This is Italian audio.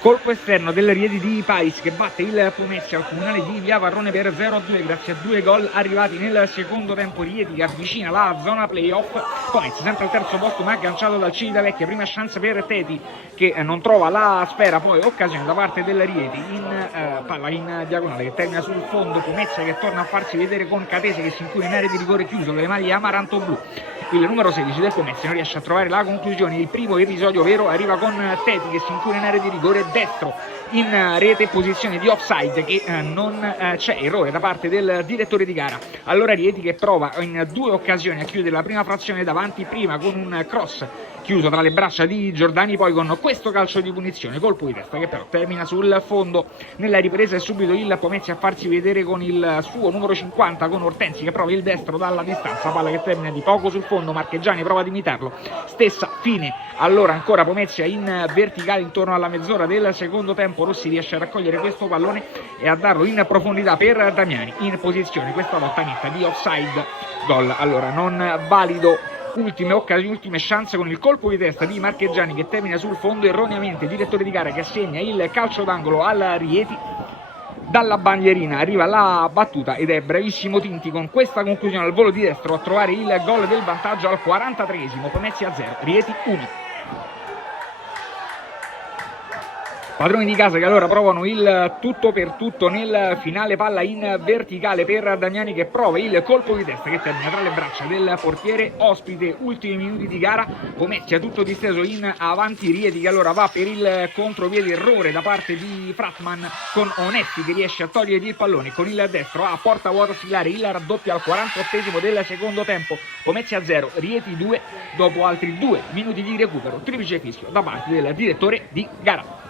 Colpo esterno del Rieti di Paris che batte il Pomezia al comunale di Via Varrone per 0-2 grazie a 2 gol arrivati nel secondo tempo. Rieti che avvicina la zona playoff. Pomezia sempre al terzo posto ma agganciato dal Civitavecchia. Prima chance per Teti che non trova la sfera, poi occasione da parte del Rieti palla in diagonale che termina sul fondo. Pomezia che torna a farsi vedere con Catese che si incula in area di rigore chiuso con le maglie amaranto-blu. Il numero 16 del Pomezia non riesce a trovare la conclusione. Il primo episodio vero arriva con Teti che si incula in area di rigore destro in rete, posizione di offside che non c'è, errore da parte del direttore di gara. Allora Rieti che prova in 2 occasioni a chiudere la prima frazione davanti, prima con un cross chiuso tra le braccia di Giordani, poi con questo calcio di punizione, colpo di testa che però termina sul fondo. Nella ripresa è subito il Pomezia a farsi vedere con il suo numero 50, con Ortensi che prova il destro dalla distanza, palla che termina di poco sul fondo, Marchegiani prova ad imitarlo, stessa fine. Allora ancora Pomezia in verticale intorno alla mezz'ora del secondo tempo. Rossi riesce a raccogliere questo pallone e a darlo in profondità per Damiani, in posizione questa volta netta di offside, gol allora non valido. Ultime occasioni, ultime chance con il colpo di testa di Marchegiani che termina sul fondo, erroneamente direttore di gara che assegna il calcio d'angolo al Rieti. Dalla bandierina arriva la battuta ed è bravissimo Tinti con questa conclusione al volo di destro a trovare il gol del vantaggio al 43esimo. Pomezia 0, Rieti 1. Padroni di casa che allora provano il tutto per tutto nel finale, palla in verticale per Damiani che prova il colpo di testa che termina tra le braccia del portiere ospite. Ultimi minuti di gara, Pomezia tutto disteso in avanti, Rieti che allora va per il contropiede, errore da parte di Fratman con Onetti che riesce a togliere il pallone con il destro a porta vuota, siglare il raddoppio al 48esimo del secondo tempo. Pomezia 0, Rieti 2 dopo altri 2 minuti di recupero, triplice fischio da parte del direttore di gara.